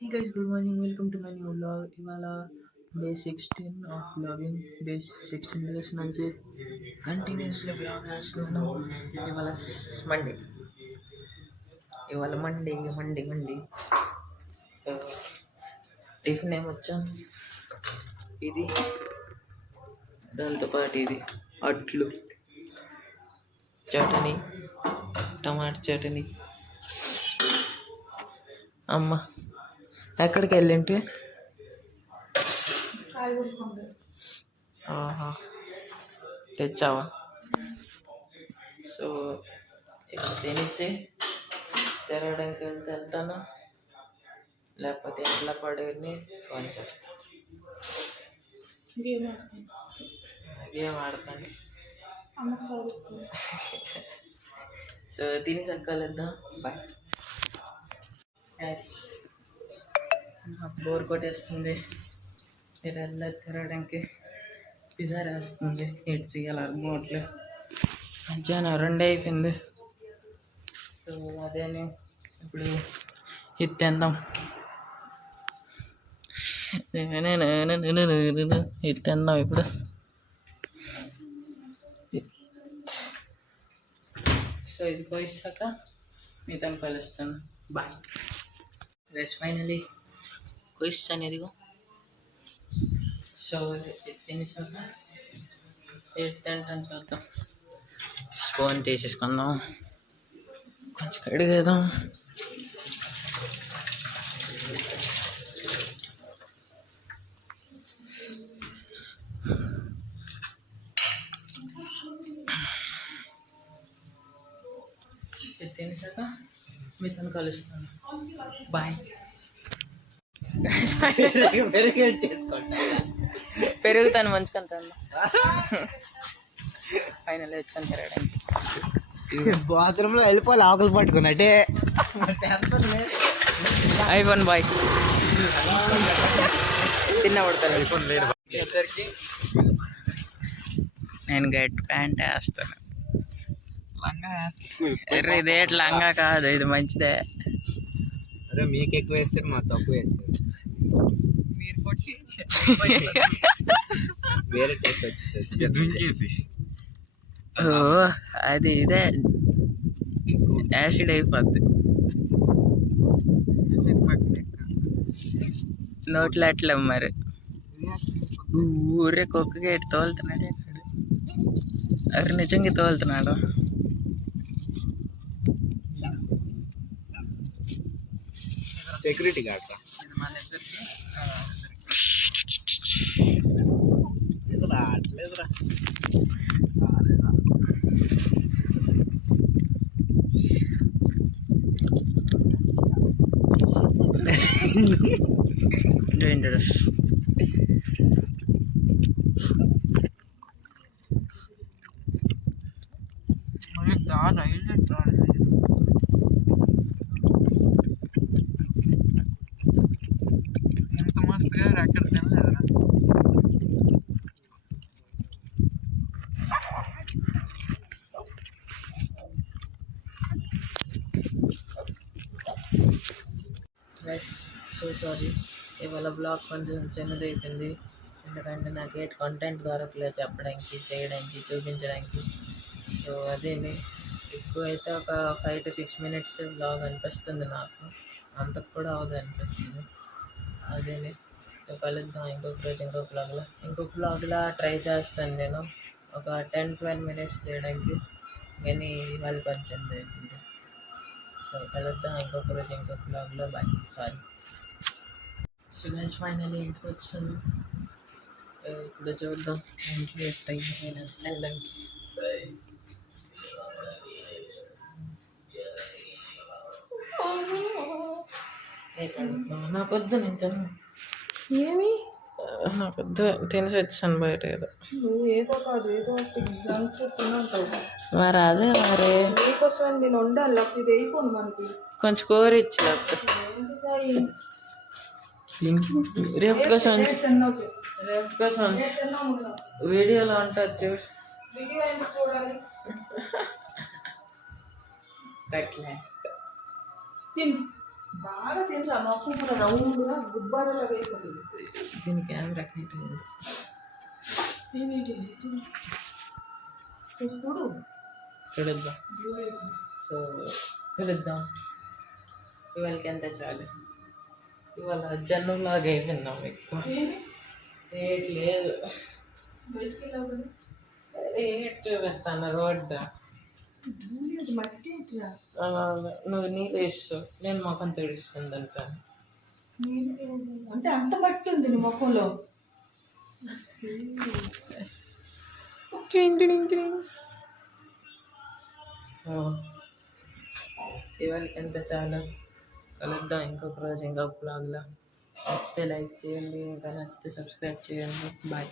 Hey guys, good morning. Welcome to my new vlog. ఇవాళ day 16 of vlogging. Day 16 days నుంచి continuously vlog చేస్తున్నాను. ఇవాళ Monday. ఇవాళ Monday Monday Monday so tiffin ఏమొచ్చాను ఇది, దాంతోపాటు ఇది అట్లు, చటనీ, టమాటా చటనీ. అమ్మ ఎక్కడికి వెళ్ళింటి? ఆహా, తెచ్చావా? సో ఇప్పుడు తినేసి తిరగడానికి వెళ్తాను, లేకపోతే ఇంట్లో పడుకుని ఫోన్ చేస్తాను, గేమ్ ఆడతాను. సో తినేసి కలుద్దాం. బాయ్. ఎస్, బోర్ కొట్టేస్తుంది, మీరు వెళ్ళి తిరగడానికి పిజ్జా వేస్తుంది. ఎటు చేయాలి అర్థం అవట్లేదు. మధ్యాహ్నం 2 అయిపోయింది. సో అదేని ఇప్పుడు ఇది తిందాం. ఇది తిందాం ఇప్పుడు. సో ఇది పోయిస్తాక మీతో కలుస్తాను. బాయ్. డ్రెస్ ఫైనలీ కొయిస్తాను ఇదిగో. సో ఇది తినేసాక ఎటు తింటాను చూద్దాం. స్పూన్ తీసేసుకుందాం, కొంచెం కడిగేద్దాం. తినేసాక మీతో కలుస్తాను. బాయ్. పెరుగుతాను మంచుకుంటాను. ఫైనల్ వచ్చాను తిరగడానికి. బాత్రూంలో వెళ్ళిపోవాలి ఆకులు పట్టుకున్నట్టే. ఐఫోన్ బాయ్ తిన్న పడతాను. నేను గట్టి ప్యాంట్ వేస్తాను. ఇదే లంగా కాదు, ఇది మంచిదే. అరే మీకు ఎక్కువ వేస్తారు, మా తక్కువ వేస్తారు. వేరే టేస్ట్ వచ్చింది. ఓ అది ఇదే యాసిడ్ అయిపోద్ది నోట్లో. అట్లా మరి ఊరే కుక్కకి ఎటు తోలుతున్నాడు. అరే నిజంగా తోలుతున్నాడు. సెక్యూరిటీ గార్డ్ రావట్లేదురా. డేంజరస్. ఎంత మస్తుగా అక్కడ తినలేదురా. సో సారీ, ఇవాళ బ్లాగ్ కొంచెం చిన్నది అయిపోయింది. ఎందుకంటే నాకు ఏ కంటెంట్ దొరకలేదు చెప్పడానికి, చేయడానికి, చూపించడానికి. సో అదేని ఎక్కువ అయితే ఒక 5 to 6 minutes బ్లాగ్ అనిపిస్తుంది నాకు, అంతకు కూడా అవదు అనిపిస్తుంది. అదేని సో కలుద్దాం ఇంకొక రోజు ఇంకొక బ్లాగ్లా ట్రై చేస్తాను నేను ఒక 10-12 minutes చేయడానికి. కానీ ఇవాళ కొంచెం అయిపోయింది. సో కలుద్దాం ఇంకొక రోజు ఇంకొక బ్లాగ్లో. Bye. Sorry. So guys finally ఇంటికి వచ్చాను. ఇప్పుడు చూద్దాం ఇంట్లో ఎత్తైనా వెళ్ళడానికి. నాకొద్దు, నేను తిన్నాను. ఏమి నాకొద్దు, తినేసి వచ్చాను బయట. ఏదో నువ్వు ఏదో కాదు ఏదో ఒకటి జంక్ ఫుడ్ తిన్నావు. మరి అదే మరి నీకోసం నేను వండాలి, లేకపోతే ఇది అయిపోను మనకి. కొంచెం కూర ఇచ్చి ఏంటి సాయి రేపు కోసం తిన్నావు చెప్పు. రేపు కోసం తిన్నావు మొన్న. వీడియోలో ఉంటుంది చూడు. వీడియో ఎందుకు చూడాలి? కట్లే తిను. బాగా తినరా మొక్క కూడా రౌండ్గా గుబ్బారలాగా అయిపోతుంది. దీని కెమెరా హీట్ అయింది. ఏమేంటి చూపించు చూడు కలుద్దాం. సో కలుద్దాం. ఇవాళకి ఎంత చాలు. ఇవాళ జన్మలాగా అయిపోయిందాం ఎక్కువ. రేట్ లేదు. బయటికి వెళ్ళావు కదా రేట్ చూపిస్తాను రోడ్డు. ధూళి అది మట్టి ఏంటిరా నువ్వు నీళ్ళు ఇస్తావు, నేను మొఖం తడిస్తుంది అంతా. అంటే అంత మట్టి ఉంది నీ ముఖంలో. సో ఇవాళకి ఎంత చాలు. కలుద్దాం ఇంకొక రోజు ఇంకొక బ్లాగ్లో. నచ్చితే లైక్ చేయండి, ఇంకా నచ్చితే సబ్స్క్రైబ్ చేయండి. బాయ్.